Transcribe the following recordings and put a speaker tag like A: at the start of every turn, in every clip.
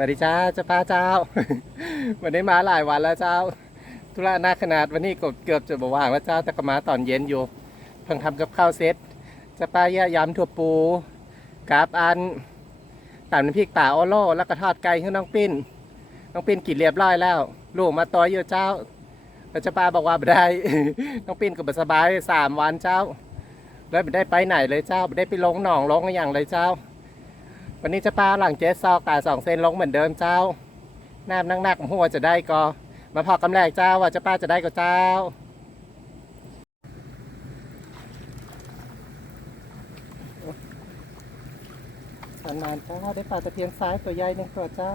A: สวัสดีจ้าเจ้าป้าเจ้า วันนี้มาหลายวันแล้วเจ้า ธุระหน้าขนาดวันนี้ก็เกือบจะบอกว่างแล้วเจ้าแต่ก็มาตอนเย็นอยู่เพิ่งทำกับข้าวเสร็จเจะป้ายะยำถั่วปูกับอันตำน้ำพริกป่าโอโลแล้วก็ทอดไก่ให้น้องปิ้น น้องปิ้นกินเรียบร้อยแล้ว ลูกมาต่อยอยู่เจ้าแล้วเจ้าป้าบอกว่าไม่ได้ น้องปิ้นก็บสบายสามวันเจ้า แล้วไม่ได้ไปไหนเลยเจ้าไม่ได้ไปลงหนองลงอะไรอย่างเลยเจ้า วันนี้เจะป้าหลังเจ๊ซอกตาสองเซนลงเหมือนเดิมเจ้าน้ำนักๆหัวจะได้ก็ มาพอกำแรกเจ้าว่าเจะป้าจะได้ก็เจ้าสันนานเจ้าได้ปลาตะเพียนซ้ายตัวใหญ่หนึ่งตัวเจ้า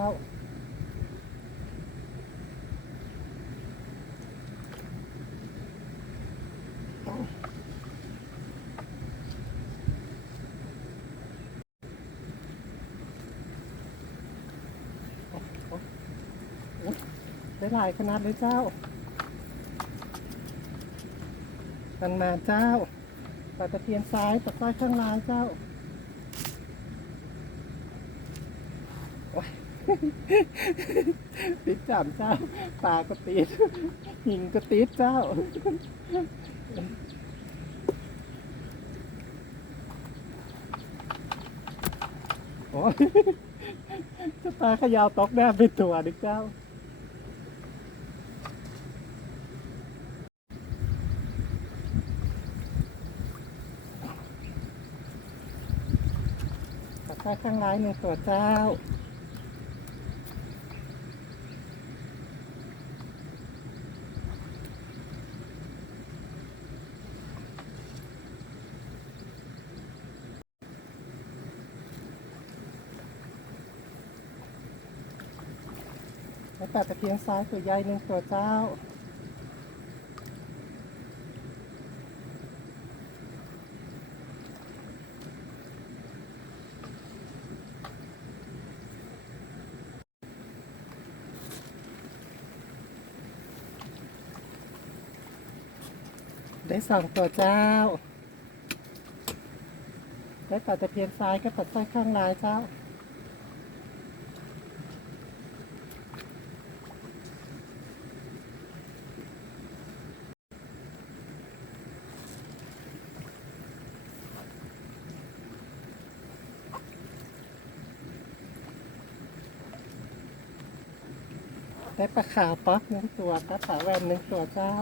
A: ได้หลายขนาดเลยเจ้าสันนาเจ้าปลาตะเพียนซ้ายปลาซ้ายข้างล่างเจ้าติดจามเจ้าปลาก็ติดหิงก็ติดเจ้าโอ้ยจะปลาเขยาวตอกแน้เป็นตัวนึกเจ้า ปลาข้างร้ายหนึ่งตัวเจ้าแล้วปลาตะเพียนซ้ายตัวใหญ่หนึ่งตัวเจ้า สองตัวเจ้าได้ปลาตะเพียนซ้ายกับปลาสร้อยข้างลายเจ้า ได้ปลาขาวป๊อกหนึ่งตัวกับปลาแวนหนึ่งตัวเจ้า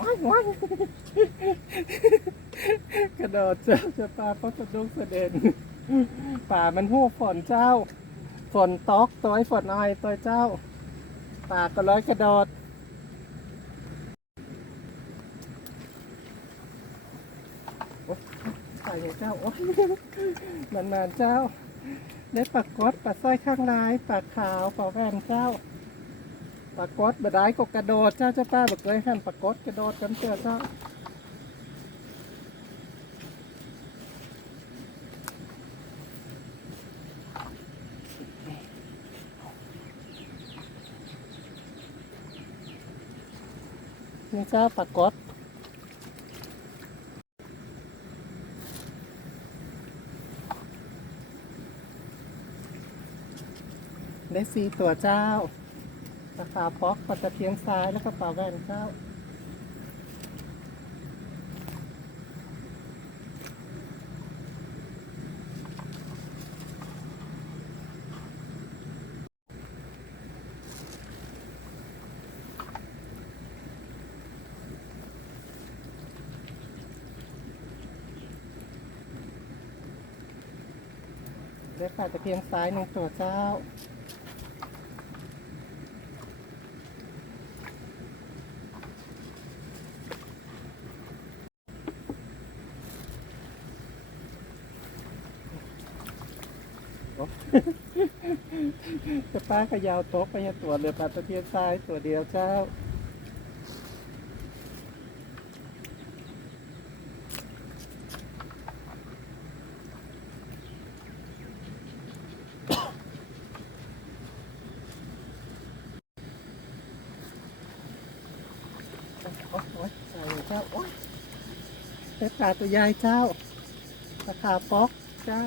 A: ว้ายว้าย กระโดดเจ้าจะปลาเพราะสะดุ้งสะเด็นป่ามันหูฝนเจ้า ฝนตอกตัวไอ้ฝนอ้อยตัวเจ้า ป่าก็ร้อยกระโดดโอ๊ยใส่เจ้าโอ๊ยนานๆเจ้า ได้ปลากดปลาสร้อยข้างลายปลาขาวปลาแหวนเจ้า ปากดบดได้ก็กระโดดเจ้าเจ้าป้าบอกเลยหันปากดกระโดดกันเจอเจ้านี่เจ้าปลากดได้สี่ตัวเจ้า ปลาขาวป๊อกปลาตะเพียนซ้ายแล้วก็ปลาแว่นเจ้าได้ปลาตะเพียนซ้ายหนึ่งตัวเจ้าะป้าขยาวตกไปให้ตัวเรือปลาตะเทียนทรายตัวเดียวเจ้าโอ๊ยโอ๊ยใส่เจ้าโอ๊ยเป็ดตาตัวยายเจ้าตะขาป๊อกเจ้า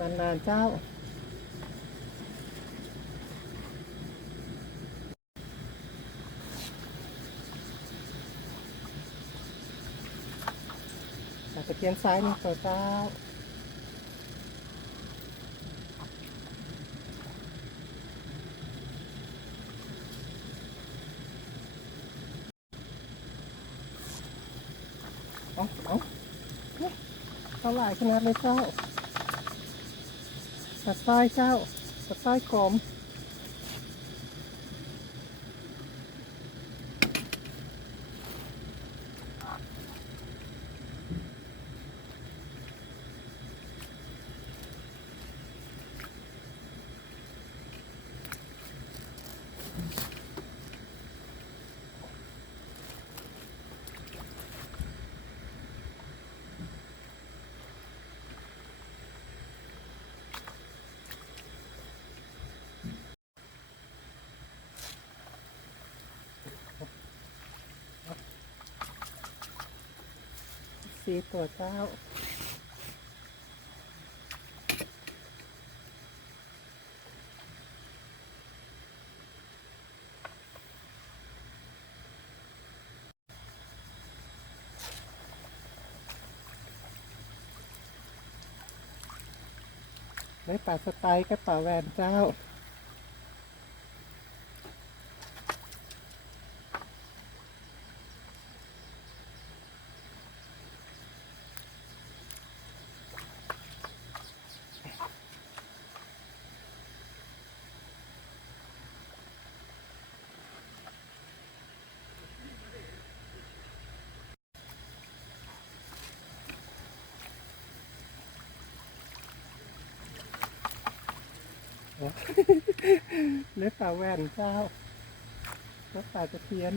A: มันนานเจ้าอาจจะเพียงซ้ายนี่ตัวเจ้าเอาเอาเนี่ยเท่าไหร่ขนาดเลยเจ้า ตัดซ้เจ้าตัดซ้ายกลม สีตัวเจ้าได้ปลาสไตล์กับปลาแวนเจ้า เล็บปลาแว่นเจ้าเล็บปลาตะเพียน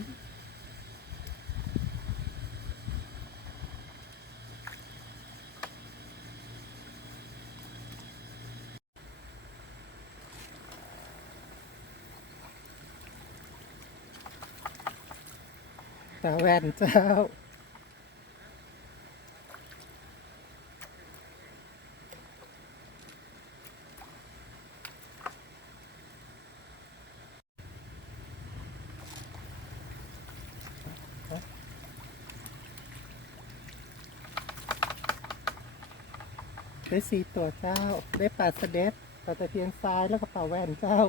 A: ตาแว่นเจ้า ได้สีตัวเจ้า ได้ปลาสเด็ดปลาตะเพียนซ้ายแล้วก็ปลาแว่นเจ้า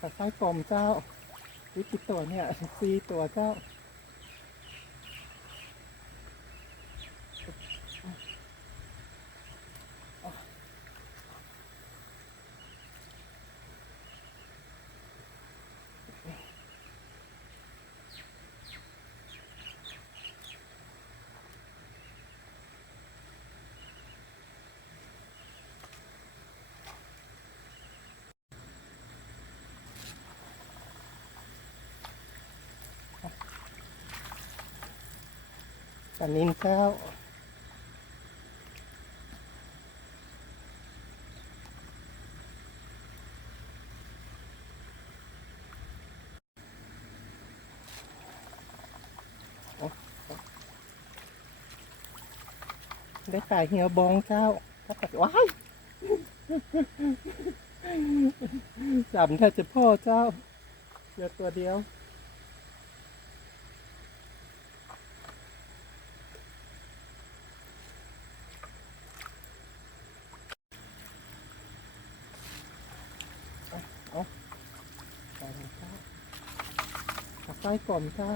A: ปลาไส้กลมเจ้าวิกิตัวเนี่ยสีตัวเจ้า ปลานินเจ้าได้ปลาเหี่ยวบองเจ้าก็ปัดว้ายจำแทบจะพ่อเจ้าเดียวตัวเดียว เอาไปเลยเจ้าขับไส้ กล่อมเจ้า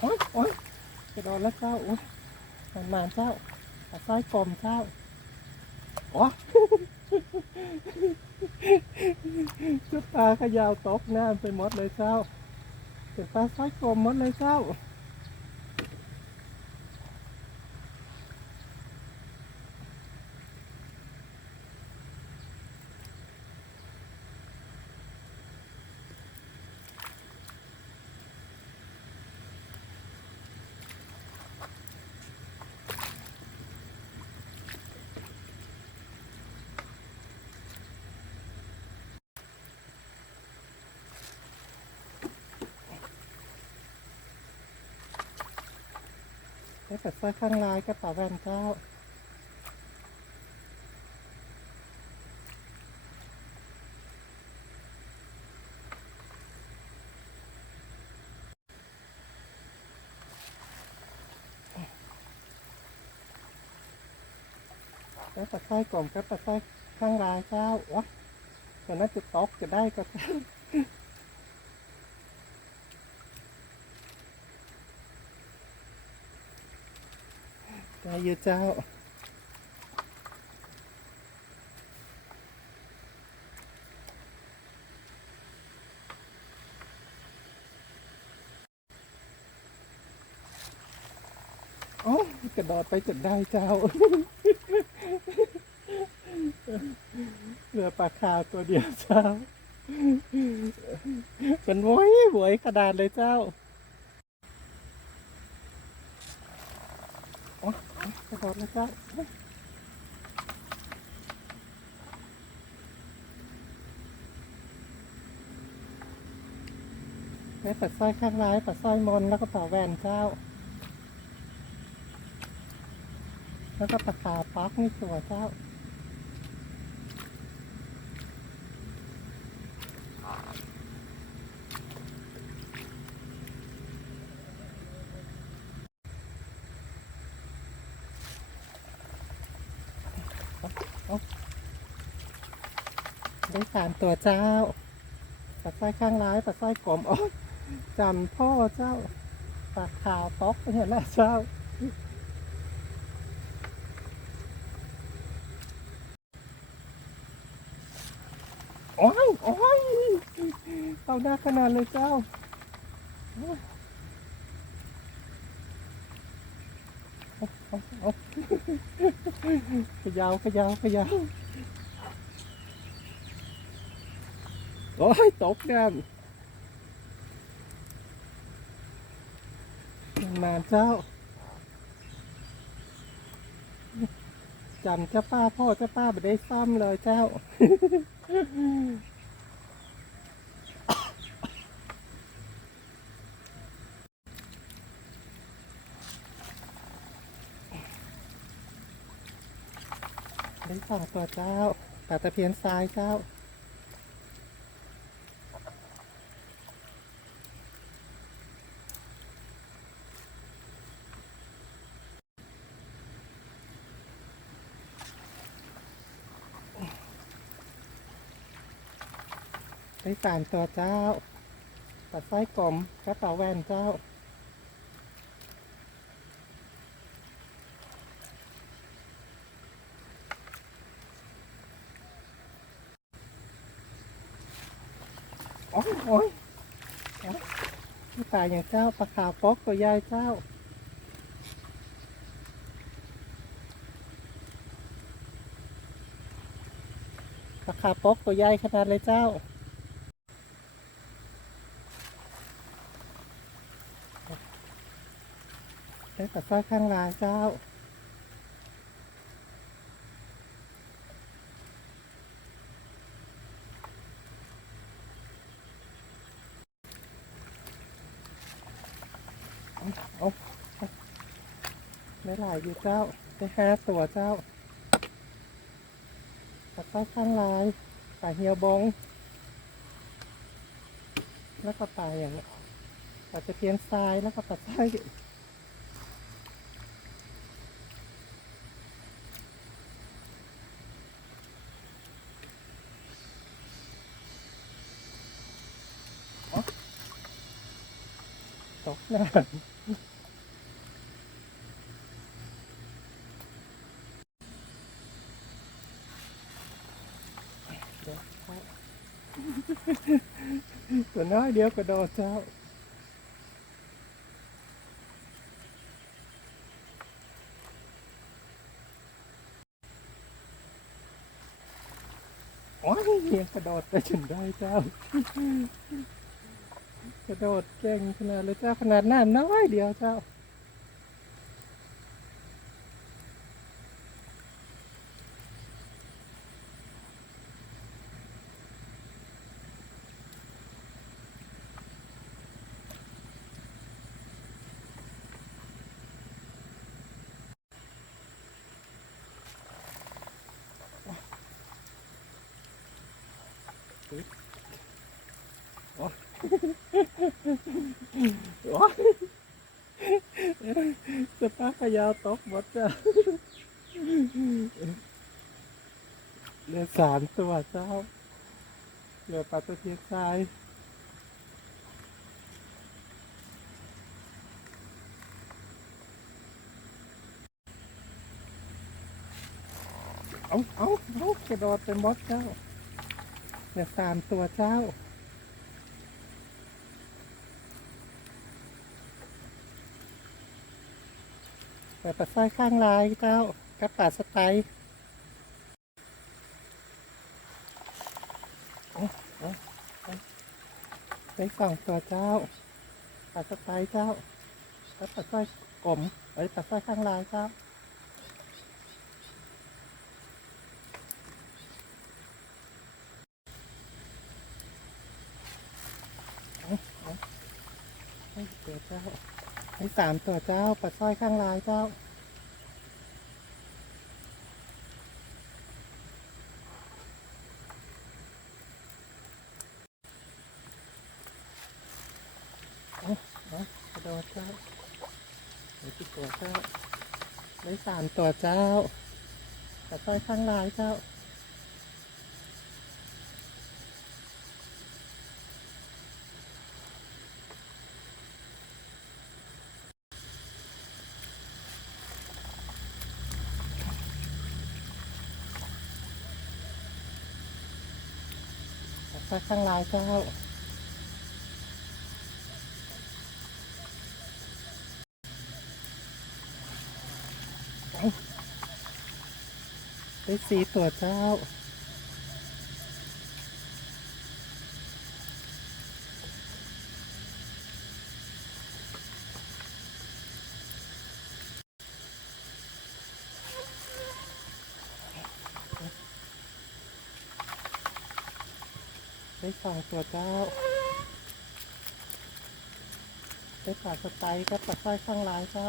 A: โอ๊ยโอ๊ยจะโดนแล้วเจ้าโอ๊ยมันมาเจ้าปลาสร้อยกลมเจ้าอ๋อเจ้าปลาขยาวตกน้ำไปหมดเลยเจ้าเป็นปลาสร้อยกลมหมดเลยเจ้า แล้วแต่สร้อยข้างลายกระเป๋าแว่นเจ้าแล้วแต่สร้อยกลมก็แต่สร้อยข้างลายเจ้า วะแต่น่าจะตกจะได้ก็เจ้ ได้อยู่เจ้า โอ้กระโดดไปจนได้เจ้าเหลือปลาคาตัวเดียวเจ้าเป็นโวยหวยกระดานเลยเจ้า โอ๊ย นะครับไว้ปัดสร้อยข้างร้ายปัดสร้อยมนแล้วก็ต่อแหวนเจ้า แล้วก็ปัดขาปักนี่สวยเจ้า ตัวเจ้าปลาสร้อยข้างร้ายปลาสร้อยกลมอ๋อจำพ่อเจ้าปลาขาวต๊อกไปเห็นแล้วเจ้าโอ้ยโอ้ยเอาหน้าขนาดเลยเจ้าเอาเอาเอาขยาวขยาวขยาว โอ้ยตกน้ำนานเจ้าจำเจ้าป้าพ่อเจ้าป้าไม่ได้ซ้ำเลยเจ้า ได้สองตัวเจ้าปลาตะเพียนทรายเจ้า ได้สามตัวเจ้าปลาสร้อยกลมกระเป๋าแวนเจ้า โอ้ยโอ้ยโอ๊ยที่ตายอย่างเจ้าปลาขาวป๊อกตัวใหญ่เจ้าปลาขาวป๊อกตัวใหญ่ขนาดเลยเจ้า ได้ปลาสร้อยข้างลายเจ้า เอาได้หลายอยู่เจ้า ได้ห้าตัวเจ้าปลาสร้อยข้างลายปลาเฮียวบง แล้วก็ปลาอย่างปลาตะเพียนทรายแล้วก็ปลาสร้อย ตัวน้อยเดียวกระโดดเจ้าโอ้ยเฮียกระโดดไปจนได้เจ้า กระโดดเก่งขนาดเลยเจ้าขนาดน้ำน้อยเดียวเจ้าโอ้ สปาขยาวตกหมดจ้ะเหลือสามตัวเจ้าเหลือปลาตะเพียนทรายเอาเอาเอากระโดดเป็นมดเจ้าเหลือสามตัวเจ้า ไปปลาสร้อยข้างลายเจ้ากับป่าสไตล์เอาเอาเอาไปสองตัวเจ้าป่าสไตล์เจ้ากับปลาสร้อยกลมเอ้ยปลาสร้อยข้างลายเจ้าเอาเอาให้ตัวเจ้า ให้สามตัวเจ้าปลาสร้อยข้างลายเจ้า เอาเอากระโดดเจ้าไอ้ที่ตัวเจ้าได้สามตัวเจ้าปลาสร้อยข้างลายเจ้า สักข้างลายเจ้าได้สีตัวเจ้า สองตัวเจ้าได้ปลาสไตล์กับปลาสร้อยข้างลายเจ้า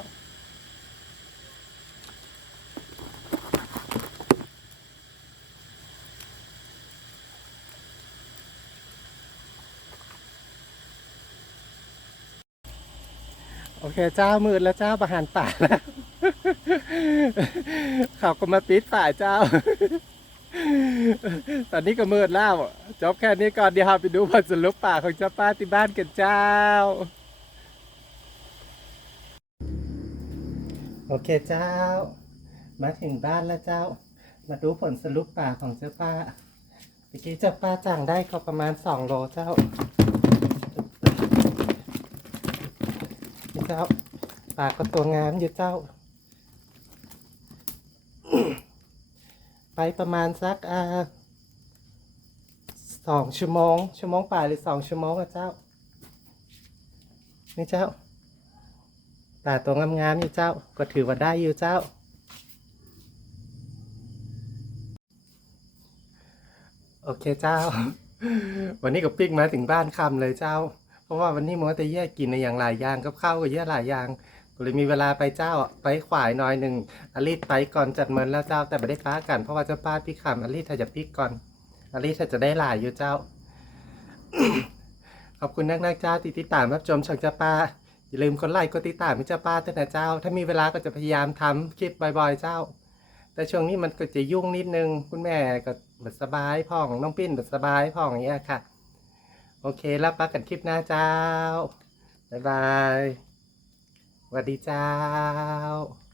A: โอเคเจ้ามืดแล้วเจ้าประหารป่าแล้วเขาก็มาปิดป่าเจ้า ตอนนี้ก็มืดแล้วจบแค่นี้ก่อนเดี๋ยวไปดูผลสรุปป่าของเจ้าป้าที่บ้านกันเจ้า โอเคเจ้า มาถึงบ้านแล้วเจ้า มาดูผลสรุปป่าของเจ้าป้าเมื่อกี้เจ้าป้าจ่างได้ก็ประมาณสองโลเจ้าเจ้าปลาก็ตัวงามอยู่เจ้า ไปประมาณสักอ่าสองชั่วโมง ชั่วโมงป่าหรือสองชั่วโมงอะเจ้า นี่เจ้าปลาตัวงามๆอยู่เจ้า ก็ถือว่าได้อยู่เจ้า โอเคเจ้า วันนี้ก็ปิ้งมาถึงบ้านคำเลยเจ้า เพราะว่าวันนี้มัวแต่แยกกินในอย่างหลายอย่างกับข้าวก็แยกหลายอย่าง เลยมีเวลาไปเจ้าไปขวายหน้อยหนึ่งอลิศไปก่อนจัดเมินแล้วเจ้าแต่ไม่ได้ป้ากัน เพราะว่าเจ้าป้าพี่คำอลิศถ้าจะปิกก่อนอลิศถ้าจะได้หลายอยู่เจ้า ขอบคุณนักนักๆเจ้าที่ติดตามรับชมช่องเจ้าป้าอย่าลืมกดไลค์กดติดตามให้เจ้าป้าด้วยนะเจ้า ถ้ามีเวลาก็จะพยายามทำคลิปบ่อยๆเจ้า แต่ช่วงนี้มันก็จะยุ่งนิดนึง คุณแม่ก็บสบายพ่องน้องปิ้นบสบายพ่องอย่างเงี้ยค่ะ โอเคแล้วปักกันคลิปหน้าเจ้าบ๊ายบาย สวัสดีเจ้า